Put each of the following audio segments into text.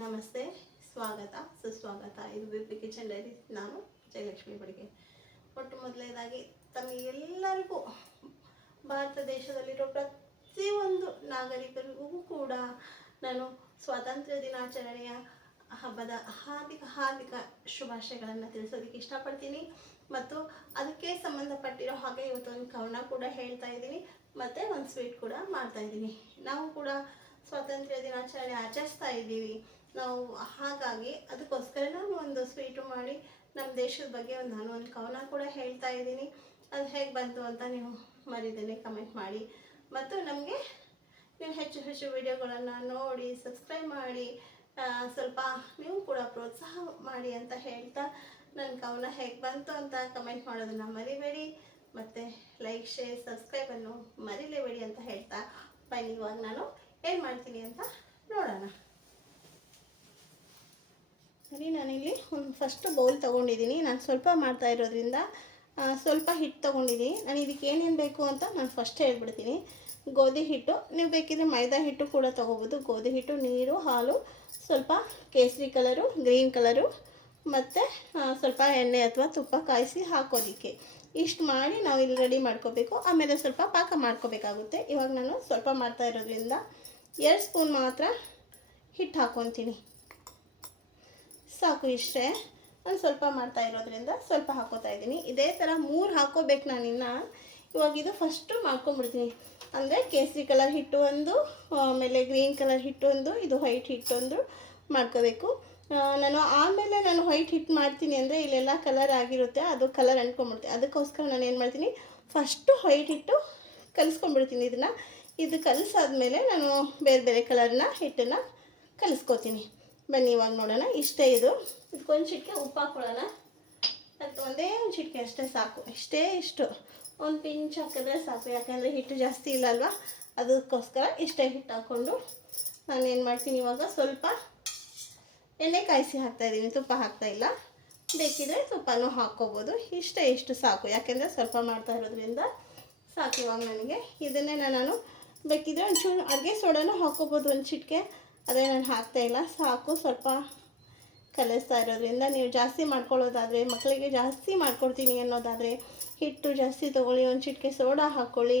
ನಮಸ್ತೆ, ಸ್ವಾಗತ, ಸುಸ್ವಾಗತ. ಇದು ಬಿ ಪಿ ಕಿಚನ್ ಡೈರಿ. ನಾನು ಜಯಲಕ್ಷ್ಮಿ ಬಡಿಗೆ ಒಟ್ಟು ಮೊದಲನೇದಾಗಿ ತಮಗೆಲ್ಲರಿಗೂ ಭಾರತ ದೇಶದಲ್ಲಿರೋ ಪ್ರತಿಯೊಂದು ನಾಗರಿಕರಿಗೂ ಕೂಡ ನಾನು ಸ್ವಾತಂತ್ರ್ಯ ದಿನಾಚರಣೆಯ ಹಬ್ಬದ ಹಾರ್ದಿಕ ಹಾರ್ದಿಕ ಶುಭಾಶಯಗಳನ್ನು ತಿಳಿಸೋದಕ್ಕೆ ಇಷ್ಟಪಡ್ತೀನಿ. ಮತ್ತು ಅದಕ್ಕೆ ಸಂಬಂಧಪಟ್ಟಿರೋ ಹಾಗೆ ಇವತ್ತು ಒಂದು ಕವನ ಕೂಡ ಹೇಳ್ತಾ ಇದ್ದೀನಿ. ಮತ್ತು ಒಂದು ಸ್ವೀಟ್ ಕೂಡ ಮಾಡ್ತಾ ಇದ್ದೀನಿ. ನಾವು ಕೂಡ ಸ್ವಾತಂತ್ರ್ಯ ದಿನಾಚರಣೆ ಆಚರಿಸ್ತಾ ಇದ್ದೀವಿ. ನಾವು ಹಾಗಾಗಿ ಅದಕ್ಕೋಸ್ಕರ ನಾನು ಒಂದು ಸ್ವೀಟು ಮಾಡಿ ನಮ್ಮ ದೇಶದ ಬಗ್ಗೆ ಒಂದು ನಾನು ಒಂದು ಕವನ ಕೂಡ ಹೇಳ್ತಾ ಇದ್ದೀನಿ. ಅದು ಹೇಗೆ ಬಂತು ಅಂತ ನೀವು ಮರಿದೇನೆ ಕಮೆಂಟ್ ಮಾಡಿ. ಮತ್ತು ನಮಗೆ ನೀವು ಹೆಚ್ಚು ಹೆಚ್ಚು ವಿಡಿಯೋಗಳನ್ನು ನೋಡಿ ಸಬ್ಸ್ಕ್ರೈಬ್ ಮಾಡಿ ಸ್ವಲ್ಪ ನೀವು ಕೂಡ ಪ್ರೋತ್ಸಾಹ ಮಾಡಿ ಅಂತ ಹೇಳ್ತಾ ನನ್ನ ಕವನ ಹೇಗೆ ಬಂತು ಅಂತ ಕಮೆಂಟ್ ಮಾಡೋದನ್ನು ಮರಿಬೇಡಿ. ಮತ್ತು ಲೈಕ್ ಶೇರ್ ಸಬ್ಸ್ಕ್ರೈಬನ್ನು ಮರಿಲೇಬೇಡಿ ಅಂತ ಹೇಳ್ತಾ. ಬನ್ನಿ, ಇವಾಗ ನಾನು ಏನು ಮಾಡ್ತೀನಿ ಅಂತ ನೋಡೋಣ. ಸರಿ ನಾನಿಲ್ಲಿ ಒಂದು ಫಸ್ಟ್ ಬೌಲ್ ತೊಗೊಂಡಿದ್ದೀನಿ. ನಾನು ಸ್ವಲ್ಪ ಮಾಡ್ತಾ ಇರೋದ್ರಿಂದ ಸ್ವಲ್ಪ ಹಿಟ್ಟು ತೊಗೊಂಡಿದ್ದೀನಿ. ನಾನು ಇದಕ್ಕೆ ಏನೇನು ಬೇಕು ಅಂತ ನಾನು ಫಸ್ಟ್ ಹೇಳ್ಬಿಡ್ತೀನಿ. ಗೋಧಿ ಹಿಟ್ಟು, ನೀವು ಬೇಕಿದ್ರೆ ಮೈದಾ ಹಿಟ್ಟು ಕೂಡ ತೊಗೋಬೋದು. ಗೋಧಿ ಹಿಟ್ಟು, ನೀರು, ಹಾಲು, ಸ್ವಲ್ಪ ಕೇಸರಿ ಕಲರು, ಗ್ರೀನ್ ಕಲರು, ಮತ್ತು ಸ್ವಲ್ಪ ಎಣ್ಣೆ ಅಥವಾ ತುಪ್ಪ ಕಾಯಿಸಿ ಹಾಕೋದಕ್ಕೆ. ಇಷ್ಟು ಮಾಡಿ ನಾವು ಇಲ್ಲಿ ರೆಡಿ ಮಾಡ್ಕೋಬೇಕು. ಆಮೇಲೆ ಸ್ವಲ್ಪ ಪಾಕ ಮಾಡ್ಕೋಬೇಕಾಗುತ್ತೆ. ಇವಾಗ ನಾನು ಸ್ವಲ್ಪ ಮಾಡ್ತಾ ಇರೋದ್ರಿಂದ ಎರಡು ಸ್ಪೂನ್ ಮಾತ್ರ ಹಿಟ್ಟು ಹಾಕ್ಕೊತೀನಿ ಸಾಕು ಇಷ್ಟೇ. ನಾನು ಸ್ವಲ್ಪ ಮಾಡ್ತಾ ಇರೋದ್ರಿಂದ ಸ್ವಲ್ಪ ಹಾಕೋತಾ ಇದ್ದೀನಿ. ಇದೇ ಥರ ಮೂರು ಹಾಕೋಬೇಕು ನಾನಿನ್ನು ಇವಾಗ ಇದು ಫಸ್ಟು ಮಾಡ್ಕೊಂಬಿಡ್ತೀನಿ. ಅಂದರೆ ಕೇಸರಿ ಕಲರ್ ಹಿಟ್ಟು ಒಂದು, ಆಮೇಲೆ ಗ್ರೀನ್ ಕಲರ್ ಹಿಟ್ಟು ಒಂದು, ಇದು ವೈಟ್ ಹಿಟ್ಟು ಒಂದು ಮಾಡ್ಕೋಬೇಕು. ನಾನು ಆಮೇಲೆ ನಾನು ವೈಟ್ ಹಿಟ್ಟು ಮಾಡ್ತೀನಿ ಅಂದರೆ ಇಲ್ಲೆಲ್ಲ ಕಲರ್ ಆಗಿರುತ್ತೆ, ಅದು ಕಲರ್ ಅಂಟ್ಕೊಂಡ್ಬಿಡುತ್ತೆ ಅದಕ್ಕೋಸ್ಕರ ನಾನು ಏನು ಮಾಡ್ತೀನಿ ಫಸ್ಟು ವೈಟ್ ಹಿಟ್ಟು ಕಲಿಸ್ಕೊಂಬಿಡ್ತೀನಿ ಇದನ್ನು. ಇದು ಕಲಿಸಾದ್ಮೇಲೆ ನಾನು ಬೇರೆ ಬೇರೆ ಕಲರ್ನ ಹಿಟ್ಟನ್ನು ಕಲಿಸ್ಕೊತೀನಿ. ಬನ್ನಿ ಇವಾಗ ನೋಡೋಣ. ಇಷ್ಟೇ ಇದು. ಇದಕ್ಕೊಂದು ಚಿಟಿಕೆ ಉಪ್ಪು ಹಾಕ್ಕೊಳ್ಳೋಣ. ಅದು ಒಂದೇ ಒಂದು ಚಿಟಿಕೆ ಅಷ್ಟೇ ಸಾಕು. ಇಷ್ಟೇ ಇಷ್ಟು. ಒಂದು ಪಿಂಚ್ ಹಾಕಿದ್ರೆ ಸಾಕು. ಯಾಕಂದರೆ ಹಿಟ್ಟು ಜಾಸ್ತಿ ಇಲ್ಲ ಅಲ್ವಾ? ಅದಕ್ಕೋಸ್ಕರ ಇಷ್ಟೇ ಹಿಟ್ಟು ಹಾಕ್ಕೊಂಡು ನಾನು ಏನು ಮಾಡ್ತೀನಿ ಇವಾಗ? ಸ್ವಲ್ಪ ಎಣ್ಣೆ ಕಾಯಿಸಿ ಹಾಕ್ತಾಯಿದ್ದೀನಿ ತುಪ್ಪ ಹಾಕ್ತಾ ಇಲ್ಲ. ಬೇಕಿದ್ರೆ ತುಪ್ಪನೂ ಹಾಕ್ಕೋಬೋದು. ಇಷ್ಟೇ ಇಷ್ಟು ಸಾಕು. ಯಾಕೆಂದರೆ ಸ್ವಲ್ಪ ಮಾಡ್ತಾ ಇರೋದ್ರಿಂದ ಸಾಕು ಇವಾಗ ನನಗೆ. ಇದನ್ನೇ ನಾನು ಬೇಕಿದ್ರೆ ಒಂಚೂರು ಅಡುಗೆ ಸೋಡಾನು ಹಾಕ್ಕೋಬೋದು ಒಂದು ಚಿಟಿಕೆ. ಅದೇ ನಾನು ಹಾಕ್ತಾ ಇಲ್ಲ. ಸಾಕು, ಸ್ವಲ್ಪ ಕಲಿಸ್ತಾ ಇರೋದ್ರಿಂದ ನೀವು ಜಾಸ್ತಿ ಮಾಡ್ಕೊಳ್ಳೋದಾದರೆ, ಮಕ್ಕಳಿಗೆ ಜಾಸ್ತಿ ಮಾಡ್ಕೊಡ್ತೀನಿ ಅನ್ನೋದಾದರೆ ಹಿಟ್ಟು ಜಾಸ್ತಿ ತೊಗೊಳ್ಳಿ, ಒಂದು ಚಿಟಿಕೆ ಸೋಡಾ ಹಾಕ್ಕೊಳ್ಳಿ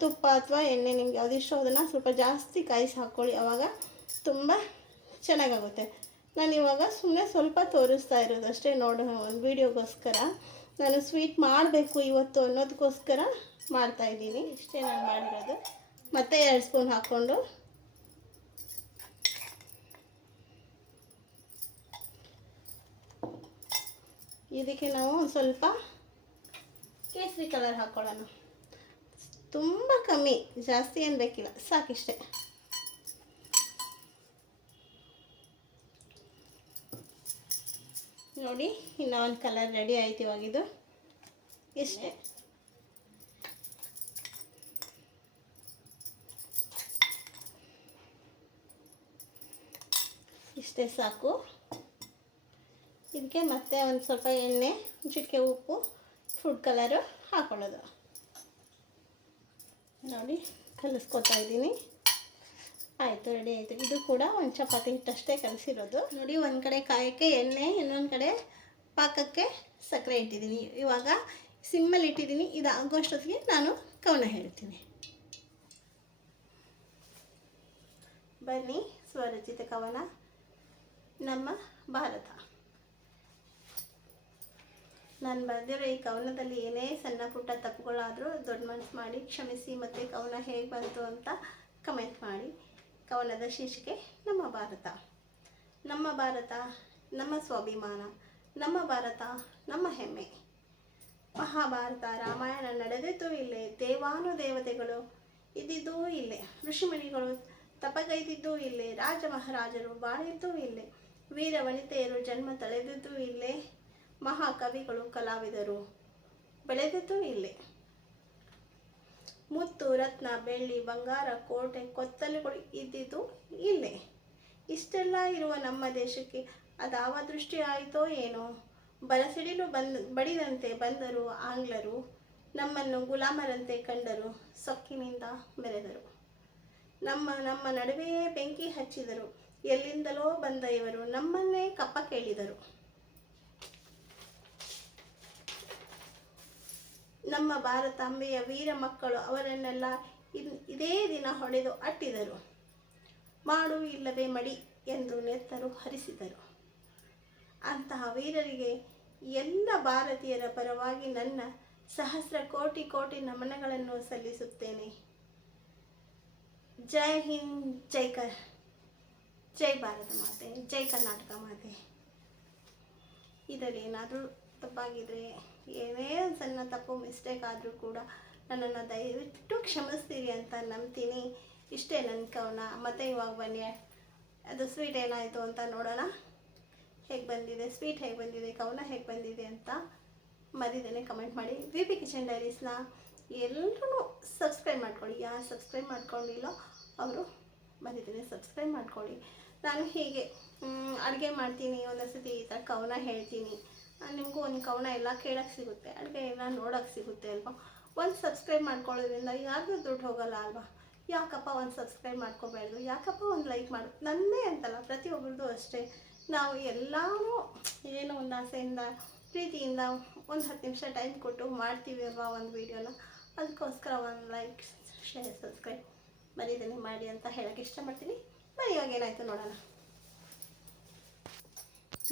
ತುಪ್ಪ ಅಥವಾ ಎಣ್ಣೆ ನಿಮ್ಗೆ ಯಾವುದಿಷ್ಟೋ ಅದನ್ನು ಸ್ವಲ್ಪ ಜಾಸ್ತಿ ಕಾಯಿಸಿ ಹಾಕ್ಕೊಳ್ಳಿ. ಆವಾಗ ತುಂಬ ಚೆನ್ನಾಗಾಗುತ್ತೆ. ನಾನು ಇವಾಗ ಸುಮ್ಮನೆ ಸ್ವಲ್ಪ ತೋರಿಸ್ತಾ ಇರೋದು ಅಷ್ಟೇ ನೋಡು, ಒಂದು ವೀಡಿಯೋಗೋಸ್ಕರ. ನಾನು ಸ್ವೀಟ್ ಮಾಡಬೇಕು ಇವತ್ತು ಅನ್ನೋದಕ್ಕೋಸ್ಕರ ಮಾಡ್ತಾಯಿದ್ದೀನಿ ಇಷ್ಟೇ ನಾನು ಮಾಡಿರೋದು. ಮತ್ತೆ ಎರಡು ಸ್ಪೂನ್ ಹಾಕ್ಕೊಂಡು ಇದಕ್ಕೆ ನಾವು ಒಂದು ಸ್ವಲ್ಪ ಕೇಸರಿ ಕಲರ್ ಹಾಕ್ಕೊಳ್ಳೋಣ ತುಂಬ ಕಮ್ಮಿ, ಜಾಸ್ತಿ ಏನು ಬೇಕಿಲ್ಲ, ಸಾಕಿಷ್ಟೆ. ನೋಡಿ, ಇನ್ನು ಒಂದು ಕಲರ್ ರೆಡಿ ಆಯ್ತು ಇವಾಗಿದು ಇಷ್ಟೇ ಇಷ್ಟೇ ಸಾಕು. ಇದಕ್ಕೆ ಮತ್ತೆ ಒಂದು ಸ್ವಲ್ಪ ಎಣ್ಣೆ ಚಿಕ್ಕೆ ಉಪ್ಪು ಫುಡ್ ಕಲರು ಹಾಕೊಳ್ಳೋದು. ನೋಡಿ, ಕಲಿಸ್ಕೊತಾ ಇದ್ದೀನಿ. ಆಯಿತು ರೆಡಿ ಆಯಿತು. ಇದು ಕೂಡ ಒಂದು ಚಪಾತಿ ಹಿಟ್ಟಷ್ಟೇ ಕಲಿಸಿರೋದು. ನೋಡಿ, ಒಂದು ಕಡೆ ಕಾಯಕ್ಕೆ ಎಣ್ಣೆ, ಇನ್ನೊಂದು ಕಡೆ ಪಾಕಕ್ಕೆ ಸಕ್ಕರೆ ಇಟ್ಟಿದ್ದೀನಿ. ಇವಾಗ ಸಿಮ್ಮಲ್ಲಿ ಇಟ್ಟಿದ್ದೀನಿ. ಇದು ಆಗೋಷ್ಟೊತ್ತಿಗೆ ನಾನು ಕವನ ಹೇಳ್ತೀನಿ. ಬನ್ನಿ, ಸ್ವರಚಿತ ಕವನ. ನಮ್ಮ ಭಾರತ. ನಾನು ಬರೆದಿರೋ ಈ ಕವನದಲ್ಲಿ ಏನೇ ಸಣ್ಣ ಪುಟ್ಟ ತಪ್ಪುಗಳಾದರೂ ದೊಡ್ಡ ಮನಸ್ಸು ಮಾಡಿ, ಕ್ಷಮಿಸಿ ಮತ್ತು ಕವನ ಹೇಗೆ ಬಂತು ಅಂತ ಕಮೆಂಟ್ ಮಾಡಿ. ಕವನದ ಶೀರ್ಷಿಕೆ, ನಮ್ಮ ಭಾರತ. ನಮ್ಮ ಭಾರತ, ನಮ್ಮ ಸ್ವಾಭಿಮಾನ. ನಮ್ಮ ಭಾರತ, ನಮ್ಮ ಹೆಮ್ಮೆ. ಮಹಾಭಾರತ, ರಾಮಾಯಣ ನಡೆದಿದ್ದು ಇಲ್ಲೇ ದೇವಾನು ದೇವತೆಗಳು ಇದ್ದಿದ್ದೂ ಇಲ್ಲೇ, ಋಷಿಮುನಿಗಳು ತಪಗೈದಿದ್ದು ಇಲ್ಲೇ, ರಾಜ ಮಹಾರಾಜರು ಬಾಳಿದ್ದೂ ಇಲ್ಲೇ, ವೀರ ವನಿತೆಯರು ಜನ್ಮ ತಳೆದಿದ್ದು ಇಲ್ಲೇ ಮಹಾಕವಿಗಳು, ಕಲಾವಿದರು ಬೆಳೆದಿದ್ದೂ ಇಲ್ಲಿ. ಮುತ್ತು, ರತ್ನ, ಬೆಳ್ಳಿ, ಬಂಗಾರ, ಕೋಟೆ, ಕೊತ್ತಲುಗಳು ಇದ್ದಿದ್ದು ಇಲ್ಲೇ. ಇಷ್ಟೆಲ್ಲ ಇರುವ ನಮ್ಮ ದೇಶಕ್ಕೆ ಅದಾವ ದೃಷ್ಟಿ ಆಯಿತೋ ಏನೋ. ಬರಸಿಡಿಲು ಬಂದ್, ಬಡಿದಂತೆ ಬಂದರು ಆಂಗ್ಲರು, ನಮ್ಮನ್ನು ಗುಲಾಮರಂತೆ ಕಂಡರು ಸೊಕ್ಕಿನಿಂದ ಮೆರೆದರು. ನಮ್ಮ ನಮ್ಮ ನಡುವೆಯೇ ಬೆಂಕಿ ಹಚ್ಚಿದರು. ಎಲ್ಲಿಂದಲೋ ಬಂದ ಇವರು ನಮ್ಮನ್ನೇ ಕಪ್ಪ ಕೇಳಿದರು. ನಮ್ಮ ಭಾರತಾಂಬೆಯ ವೀರ ಮಕ್ಕಳು ಅವರನ್ನೆಲ್ಲ ಇದೇ ದಿನ ಹೊಡೆದು ಅಟ್ಟಿದರು. ಮಾಡು ಇಲ್ಲವೇ ಮಡಿ ಎಂದು ನೆತ್ತರು ಹರಿಸಿದರು. ಅಂತಹ ವೀರರಿಗೆ ಎಲ್ಲ ಭಾರತೀಯರ ಪರವಾಗಿ ನನ್ನ ಸಹಸ್ರ ಕೋಟಿ ಕೋಟಿ ನಮನಗಳನ್ನು ಸಲ್ಲಿಸುತ್ತೇನೆ. ಜೈ ಹಿಂದ್, ಜೈ ಕ ಜೈ ಭಾರತ ಮಾತೆ, ಜೈ ಕರ್ನಾಟಕ ಮಾತೆ. ಇದರಲ್ಲಿ ಏನಾದರೂ ತಪ್ಪಾಗಿದ್ರೆ ಏನೇ ಒಂದು ಸಣ್ಣ ತಪ್ಪು ಮಿಸ್ಟೇಕ್ ಆದರೂ ಕೂಡ ನನ್ನನ್ನು ದಯವಿಟ್ಟು ಕ್ಷಮಿಸ್ತೀರಿ ಅಂತ ನಂಬ್ತೀನಿ. ಇಷ್ಟೇ ನನ್ನ ಕವನ. ಮತ್ತೆ ಇವಾಗ ಬನ್ನಿ. ಅದು ಸ್ವೀಟ್ ಏನಾಯಿತು ಅಂತ ನೋಡೋಣ. ಹೇಗೆ ಬಂದಿದೆ? ಸ್ವೀಟ್ ಹೇಗೆ ಬಂದಿದೆ? ಕವನ ಹೇಗೆ ಬಂದಿದೆ ಅಂತ ಮರಿದೇನೆ ಕಮೆಂಟ್ ಮಾಡಿ. ವಿ ಪಿ ಕಿಚನ್ ಡೈರೀಸ್ನ ಎಲ್ಲರೂ ಸಬ್ಸ್ಕ್ರೈಬ್ ಮಾಡ್ಕೊಳ್ಳಿ. ಯಾರು ಸಬ್ಸ್ಕ್ರೈಬ್ ಮಾಡ್ಕೊಂಡಿಲ್ಲೋ, ಅವರು ಮರಿದೇನೆ ಸಬ್ಸ್ಕ್ರೈಬ್ ಮಾಡ್ಕೊಳ್ಳಿ. ನಾನು ಹೀಗೆ ಅಡುಗೆ ಮಾಡ್ತೀನಿ. ಒಂದೊಂದ್ಸತಿ ಈ ಥರ ಕವನ ಹೇಳ್ತೀನಿ. ನಿಮಗೂ ಒಂದು ಕವನ ಎಲ್ಲ ಕೇಳೋಕ್ಕೆ ಸಿಗುತ್ತೆ, ಅಡುಗೆ ಎಲ್ಲ ನೋಡೋಕ್ಕೆ ಸಿಗುತ್ತೆ ಅಲ್ವಾ? ಒಂದು ಸಬ್ಸ್ಕ್ರೈಬ್ ಮಾಡ್ಕೊಳ್ಳೋದ್ರಿಂದ ಯಾರಿಗೂ ದುಡ್ಡು ಹೋಗಲ್ಲ ಅಲ್ವಾ? ಯಾಕಪ್ಪ ಒಂದು ಸಬ್ಸ್ಕ್ರೈಬ್ ಮಾಡ್ಕೋಬಾರ್ದು ಯಾಕಪ್ಪ ಒಂದು ಲೈಕ್ ಮಾಡು? ನನ್ನೇ ಅಂತಲ್ಲ ಪ್ರತಿಯೊಬ್ಬರದ್ದು ಅಷ್ಟೇ. ನಾವು ಎಲ್ಲರೂ ಏನೋ ಒಂದು ಆಸೆಯಿಂದ, ಪ್ರೀತಿಯಿಂದ ಒಂದು ಹತ್ತು ನಿಮಿಷ ಟೈಮ್ ಕೊಟ್ಟು ಮಾಡ್ತೀವಿ ಅಲ್ವಾ ಒಂದು ವೀಡಿಯೋನ ಅದಕ್ಕೋಸ್ಕರ ಒಂದು ಲೈಕ್ ಶೇರ್ ಸಬ್ಸ್ಕ್ರೈಬ್ ಮರೀದನ್ನು ಮಾಡಿ ಅಂತ ಹೇಳೋಕ್ಕೆ ಇಷ್ಟಪಡ್ತೀನಿ. ಬರೀ ಇವಾಗ ಏನಾಯಿತು ನೋಡೋಣ.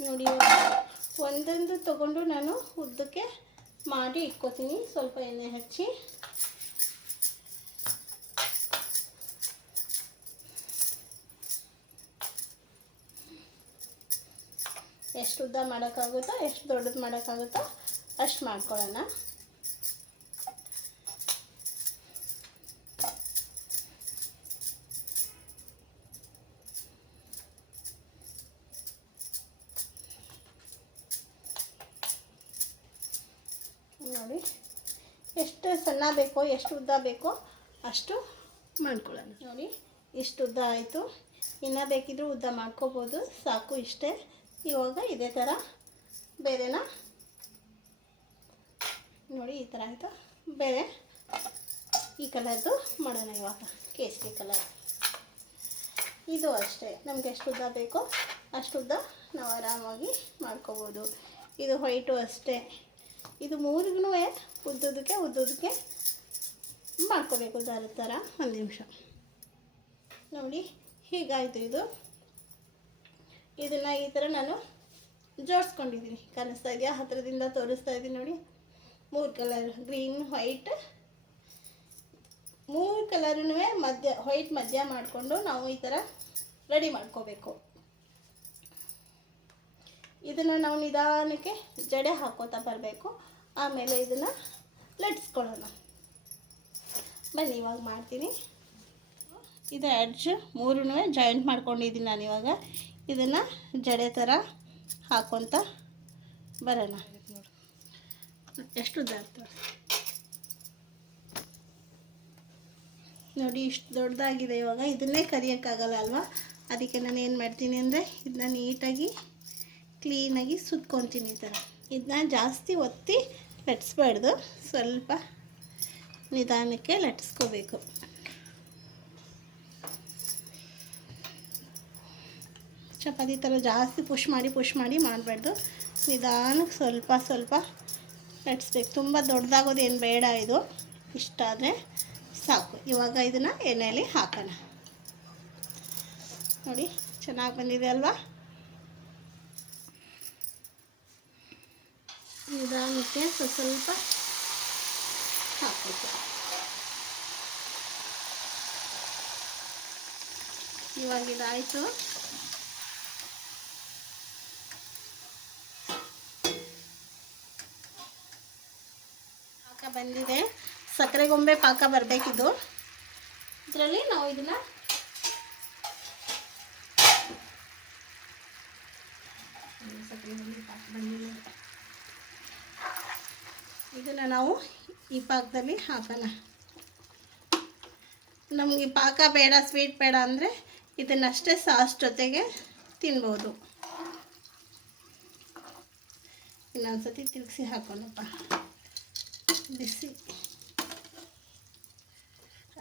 ನೋಡಿ ಒಂದೊಂದು ತಗೊಂಡು ನಾನು ಉದ್ದಕ್ಕೆ ಮಾಡಿ ಇಟ್ಕೋತೀನಿ. ಸ್ವಲ್ಪ ಎಣ್ಣೆ ಹಚ್ಚಿ. ಎಷ್ಟು ಉದ್ದ ಮಾಡೋಕ್ಕಾಗುತ್ತೋ, ಎಷ್ಟು ದೊಡ್ಡದು ಮಾಡೋಕ್ಕಾಗುತ್ತೋ ಅಷ್ಟು ಮಾಡ್ಕೊಳ್ಳೋಣ. ಎಷ್ಟು ಸಣ್ಣ ಬೇಕೋ, ಎಷ್ಟು ಉದ್ದ ಬೇಕೋ ಅಷ್ಟು ಮಾಡ್ಕೊಳ್ಳೋಣ. ನೋಡಿ, ಇಷ್ಟು ಉದ್ದ ಆಯಿತು. ಇನ್ನೂ ಬೇಕಿದ್ರೂ ಉದ್ದ ಮಾಡ್ಕೋಬೋದು. ಸಾಕು ಇಷ್ಟೇ. ಇವಾಗ ಇದೇ ಥರ ಬೇರೆನ ನೋಡಿ, ಈ ಥರ ಆಯಿತು. ಬೇರೆ ಈ ಕಲರ್ದು ಮಾಡೋಣ ಇವಾಗ ಕೇಸರಿ ಕಲರ್. ಇದು ಅಷ್ಟೇ. ನಮ್ಗೆ ಎಷ್ಟು ಉದ್ದ ಬೇಕೋ ಅಷ್ಟು ಉದ್ದ ನಾವು ಆರಾಮಾಗಿ ಮಾಡ್ಕೋಬೋದು. ಇದು ವೈಟು ಅಷ್ಟೇ. ಇದು ಮೂರಿಗೂ ಉದ್ದೋದಕ್ಕೆ ಉದ್ದೋದಕ್ಕೆ ಮಾಡ್ಕೋಬೇಕು ದಾರ ಥರ, ಒಂದು ನಿಮಿಷ. ನೋಡಿ, ಹೀಗಾಯಿತು ಇದು. ಇದನ್ನು ಈ ಥರ ನಾನು ಜೋಡಿಸ್ಕೊಂಡಿದ್ದೀನಿ. ಕಾಣಿಸ್ತಾ ಇದೆಯಾ? ಹತ್ತಿರದಿಂದ ತೋರಿಸ್ತಾ ಇದ್ದೀನಿ ನೋಡಿ. ಮೂರು ಕಲರ್ ಗ್ರೀನ್, ವೈಟ್. ಮೂರು ಕಲರ್ನೂ ಮಧ್ಯ, ವೈಟ್ ಮಧ್ಯ ಮಾಡಿಕೊಂಡು ನಾವು ಈ ಥರ ರೆಡಿ ಮಾಡ್ಕೋಬೇಕು. ಇದನ್ನು ನಾವು ನಿಧಾನಕ್ಕೆ ಜಡೆ ಹಾಕೋತಾ ಬರಬೇಕು. ಆಮೇಲೆ ಇದನ್ನು ಲಟ್ಸ್ಕೊಳ್ಳೋಣ. ಬನ್ನಿ, ಇವಾಗ ಮಾಡ್ತೀನಿ. ಇದು ಎಡ್ಜ್ ಮೂರೂ ಜಾಯಿಂಟ್ ಮಾಡ್ಕೊಂಡಿದ್ದೀನಿ ನಾನು ಇವಾಗ. ಇದನ್ನು ಜಡೆ ಥರ ಹಾಕ್ಕೊತ ಬರೋಣ. ಎಷ್ಟು ನೋಡಿ, ಇಷ್ಟು ದೊಡ್ಡದಾಗಿದೆ ಇವಾಗ. ಇದನ್ನೇ ಕರಿಯೋಕ್ಕಾಗಲ್ಲ ಅಲ್ವಾ? ಅದಕ್ಕೆ ನಾನು ಏನು ಮಾಡ್ತೀನಿ ಅಂದರೆ, ಇದನ್ನ ನೀಟಾಗಿ ಕ್ಲೀನಾಗಿ ಸುತ್ಕೊತೀನಿ ಈ ಥರ. ಇದನ್ನ ಜಾಸ್ತಿ ಒತ್ತಿ ಲಟ್ಸ್ಬಾರ್ದು. ಸ್ವಲ್ಪ ನಿಧಾನಕ್ಕೆ ಲಟ್ಸ್ಕೋಬೇಕು. ಚಪಾತಿ ಥರ ಜಾಸ್ತಿ ಪುಷ್ ಮಾಡಿ ಪುಷ್ ಮಾಡಿ ಮಾಡಬಾರ್ದು. ನಿಧಾನಕ್ಕೆ ಸ್ವಲ್ಪ ಸ್ವಲ್ಪ ಲಟ್ಸ್ಬೇಕು. ತುಂಬ ದೊಡ್ಡದಾಗೋದು ಏನು ಬೇಡ ಇದು. ಇಷ್ಟಾದರೆ ಸಾಕು. ಇವಾಗ ಇದನ್ನು ಎಣ್ಣೆಯಲ್ಲಿ ಹಾಕೋಣ. ನೋಡಿ, ಚೆನ್ನಾಗಿ ಬಂದಿದೆ ಅಲ್ವಾ? ನಿಧಾನಕ್ಕೆ ಸ್ವಲ್ಪ ಹಾಕಬೇಕು ಇವಾಗ ಇದಾಯಿತು. ಪಾಕ ಬಂದಿದೆ. ಸಕ್ಕರೆ ಗೊಂಬೆ ಪಾಕ ಬರಬೇಕಿದು. ಇದರಲ್ಲಿ ನಾವು ಇದನ್ನು ಇದನ್ನು ನಾವು ಈ ಪಾಕದಲ್ಲಿ ಹಾಕೋಣ. ನಮಗೆ ಪಾಕ ಬೇಡ ಸ್ವೀಟ್ ಬೇಡ ಅಂದರೆ ಇದನ್ನಷ್ಟೇ ಸಾಸ್ ಜೊತೆಗೆ ತಿನ್ಬೋದು. ಇನ್ನೊಂದ್ಸತಿ ತಿರುಗಿಸಿ ಹಾಕೋಣಪ್ಪ. ಬಿಸಿ.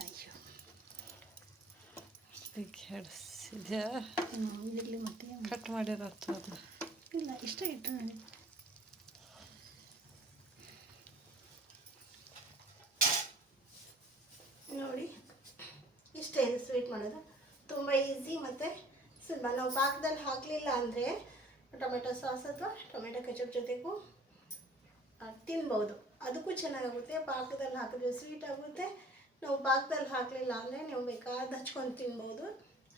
ಅಯ್ಯೋ. ಕೆಡಿಸಿ ಇದೆಯಾ? ಇರಲಿ ಮತ್ತೆ ಕಟ್ ಮಾಡಿರತ್ತ ಅದು. ಇಲ್ಲ ಇಷ್ಟ ಇಟ್ಟು ನೋಡಿ. ಇಷ್ಟೇ ಇದು ಸ್ವೀಟ್ ಮಾಡೋದು? ತುಂಬ ಈಸಿ ಮತ್ತು ಸುಲಭ ನಾವು ಪಾಕದಲ್ಲಿ ಹಾಕಲಿಲ್ಲ ಅಂದರೆ ಟೊಮೆಟೊ ಸಾಸ್ ಅಥವಾ ಟೊಮೆಟೊ ಕೆಚಪ್ ಜೊತೆಗೂ ತಿನ್ಬೋದು. ಅದಕ್ಕೂ ಚೆನ್ನಾಗಾಗುತ್ತೆ. ಪಾಕದಲ್ಲಿ ಹಾಕಿದ್ರೆ ಸ್ವೀಟ್ ಆಗುತ್ತೆ. ನಾವು ಪಾಕದಲ್ಲಿ ಹಾಕಲಿಲ್ಲ ಅಂದರೆ ನೀವು ಬೇಕಾದ ಹಚ್ಕೊಂಡು ತಿನ್ಬೋದು.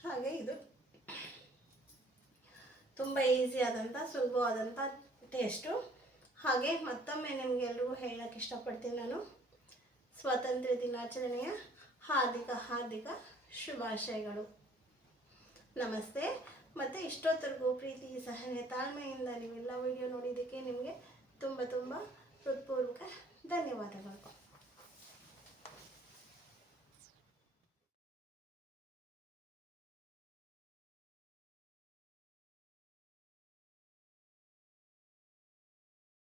ಹಾಗೆ ಇದು. ತುಂಬ ಈಸಿ ಆದಂಥ ಸುಲಭವಾದಂಥ ಟೇಸ್ಟು ಹಾಗೆ ಮತ್ತೊಮ್ಮೆ ನಿಮಗೆಲ್ರಿಗೂ ಹೇಳೋಕ್ಕೆ ಇಷ್ಟಪಡ್ತೀನಿ ನಾನು. ಸ್ವಾತಂತ್ರ್ಯ ದಿನಾಚರಣೆಯ ಹಾರ್ದಿಕ ಹಾರ್ದಿಕ ಶುಭಾಶಯಗಳು. ನಮಸ್ತೆ. ಮತ್ತು ಇಷ್ಟೊತ್ತರೆಗೂ ಪ್ರೀತಿ, ಸಹನೆ, ತಾಳ್ಮೆಯಿಂದ ನೀವೆಲ್ಲ ವಿಡಿಯೋ ನೋಡಿದ್ದಕ್ಕೆ ನಿಮಗೆ ತುಂಬ ತುಂಬ ಹೃತ್ಪೂರ್ವಕ ಧನ್ಯವಾದಗಳು.